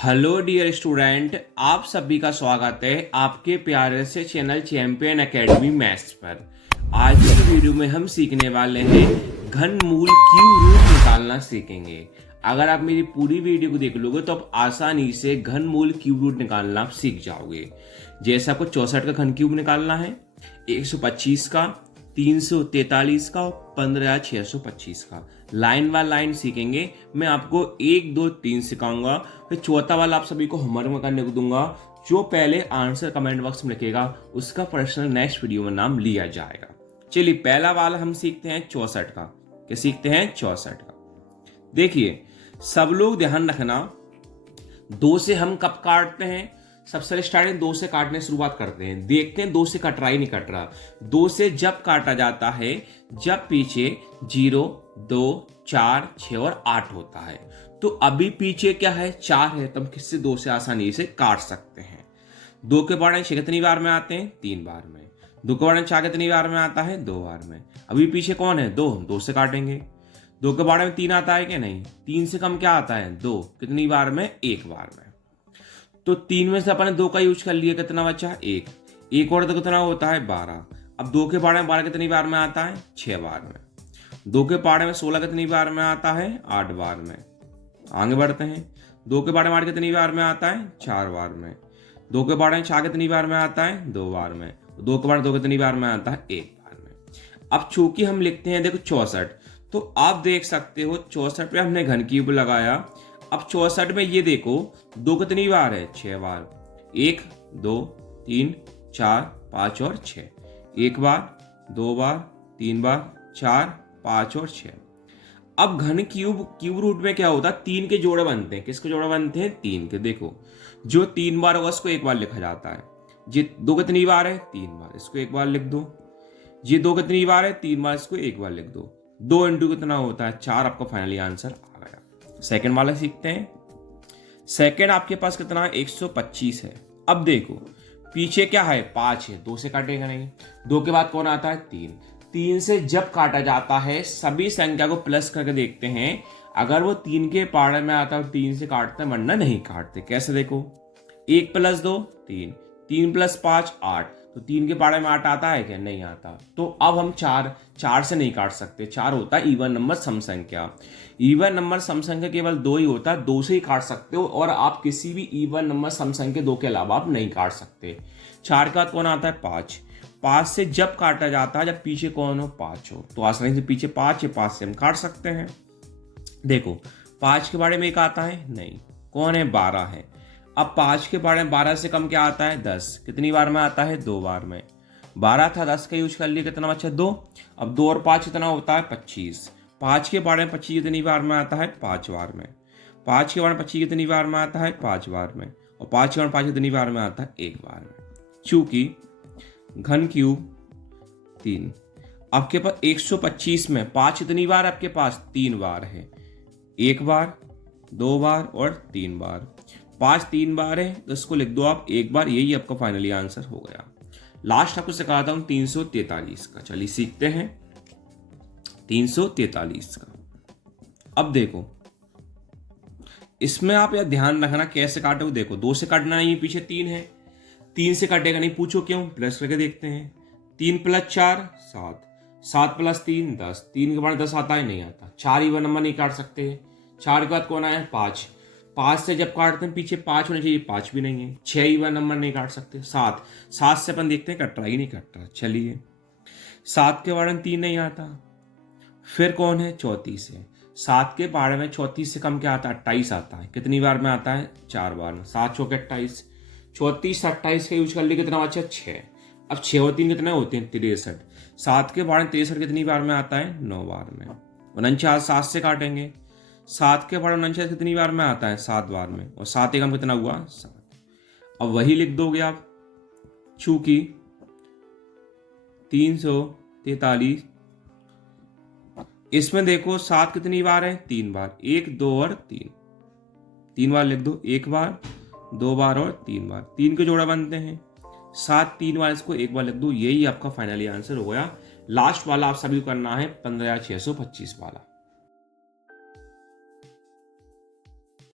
Hello dear student, आप सभी का स्वागत है आपके प्यारे से चैनल चैंपियन एकेडमी मैथ्स पर। आज की वीडियो में हम सीखने वाले हैं घनमूल क्यूब रूट निकालना सीखेंगे। अगर आप मेरी पूरी वीडियो को देख लोगे तो आप आसानी से घनमूल क्यूब रूट निकालना सीख जाओगे। जैसे आपको 64 का घन क्यूब निकालना है, 125 का, 343 का, 15,625 का। लाइन बाय लाइन सीखेंगे। मैं आपको 1 2 3 सिखाऊंगा, फिर चौथा वाला आप सभी को होमवर्क में करने को दूंगा। जो पहले आंसर कमेंट बॉक्स में लिखेगा उसका पर्सनल नेक्स्ट वीडियो में नाम लिया जाएगा। चलिए पहला वाला हम सीखते हैं 64 का। क्या सीखते हैं? 64 का। देखिए सब लोग ध्यान रखना, 2 से हम कब काटते हैं? सबसे स्टार्टिंग 2 से काटने शुरुआत करते हैं। देखते हैं 2 से कट रहा ही नहीं कट रहा। 2 से जब काटा जाता है जब पीछे 0 2 4 6 और 8 होता है। तो अभी पीछे क्या है? 4 है, तो हम किससे 2 से आसानी से काट सकते हैं। 2 के बारे में 6 कितनी बार में आते हैं? 3 बार में। 2 के बारे में 4 कितनी बार में आता है? 2 बार में। अभी पीछे कौन है? 2 से काटेंगे। 2 के बारे में 3 आता है क्या? नहीं। 3 से कम क्या आता है? 2। कितनी बार में? 1 बार में। तो 3 में से अपने 2 का यूज कर लिया, कितना बचा? 1। 1 और 2 कितना होता है? 12। अब 2 के बारे में 12 कितनी बार में आता है? 6 बार में। 2 के बारे में 16 कितनी बार में आता है? 8 बार में। आगे बढ़ते हैं। 2 के बारे में 8 कितनी बार में आता है? 4 बार में। 2 के बारे में 6 कितनी बार में आता है? 2 बार में। 2 के बारे में 2 कितनी बार में आता है? 1 बार में। अब चूंकि हम लिखते हैं देखो 64, तो आप देख सकते हो 64 पे हमने घन क्यूब लगाया। अब 64 में ये देखो 2 कितनी बार है? 6 बार। 1 2 3 4 5 और 6। 1 बार, 2 बार, 3 बार, 4 5 और 6। अब घन क्यूब रूट में क्या होता है? 3 के जोड़े बनते हैं। किसके जोड़े बनते हैं? 3 के। देखो जो 3 बार होगा उसको 1 बार लिखा जाता है। ये 2 कितनी बार है? 3 बार, इसको 1 बार लिख दो। ये 2 कितनी बार है? 3 बार, इसको 1 बार लिख दो। 2 इंटू कितना होता है? 4। आपका फाइनली आंसर आ गया। सेकंड वाला सीखते हैं। सेकंड आपके पास कितना है? 125 है। अब देखो पीछे क्या है? 5 है। 2 से काटेगा नहीं। 2 के बाद कौन आता है? 3। 3 से जब काटा जाता है सभी संख्या को प्लस करके देखते हैं। अगर वो 3 के पाड़े में आता है 3 से काटते हैं, वरना नहीं काटते। कैसे? देखो 1 + 2 3, 3 + 5 8। तो 3 के पाड़े में 8 आता है क्या? नहीं आता। तो अब हम 4 से नहीं काट सकते। 4 होता है इवन नंबर सम संख्या। इवन नंबर सम संख्या केवल 2 ही होता है। 2 से ही काट सकते हो, और आप किसी भी इवन नंबर सम संख्या 2 के अलावा आप नहीं काट सकते। 4 के बाद कौन आता है? 5। 5 से जब काटा जाता है जब पीछे कौन हो? 5 हो। तो आसानी से पीछे 5 है, 5 से हम काट सकते हैं। देखो 5 के बारे में 1 आता है? नहीं। कौन है? 12 है। अब 5 के बारे में 12 से कम क्या आता है? 10। कितनी बार में आता है? 2 बार में। 12 था, 10 का यूज कर लिया, कितना बचा? 2। अब 2 और 5 कितना होता है? 25। 5 के बारे में 25 कितनी बार में आता है? 5 बार में। 5 के बारे में 25 कितनी बार में आता है? 5 बार में। और 5 के बारे में 5 कितनी बार में आता है? 1 बार में। चूंकि घन क्यूब 3, आपके पास 125 में 5 कितनी बार आपके पास? 3 बार है। 1 बार, 2 बार और 3 बार। 5 3 बार है, तो इसको लिख दो आप 1 बार। यही आपका फाइनली आंसर हो गया। लास्ट आपको सिखाता हूं 343 का। चलिए सीखते हैं 343 का। अब देखो इसमें आप यह ध्यान रखना कैसे काटोगे। देखो 2 से काटना नहीं, पीछे 3 है। 3 से काटेगा नहीं, पूछो क्यों? प्लस करके देखते हैं। 3 + 4 7, 7 + 3 10। 3 के बाद 10 आता है? नहीं आता। 4 इवन नंबर नहीं काट सकते। 4 के बाद कौन आया? 5। 5 से जब काटते हैं पीछे 5 होने चाहिए, 5 भी नहीं है। 6 इवन नंबर नहीं काट सकते। 7 से अपन देखते हैं कट रहा ही नहीं कट रहा। चलिए 7 के बारे में 3 नहीं आता। फिर कौन है? 34 है। 7 के बारे में 34 से कम क्या आता है? 28 आता है। कितनी बार में आता है? 4 बार में। 7 चौके 28। 34 28 का यूज कर लिया, कितना बचा? 6। अब 6 और 3 कितने होते हैं? 63। 7 के बारे में 63 कितनी बार में आता है? 9 बार में। 49 7 से काटेंगे। 7 के बारे में 49 कितनी बार में आता है? 7 बार में। और 7 एकम कितना हुआ? 7। अब वही लिख दोगे आप। चूंकि 343, इसमें देखो 7 कितनी बार है? 3 बार। 1 2 और 3। 3 बार लिख दो। 1 बार, 2 बार और 3 बार। 3 के जोड़े बनते हैं। 7 3 बार, इसको 1 बार लिख दो। यही आपका फाइनली आंसर हो गया। लास्ट वाला आप सभी को करना है 15,625 वाला।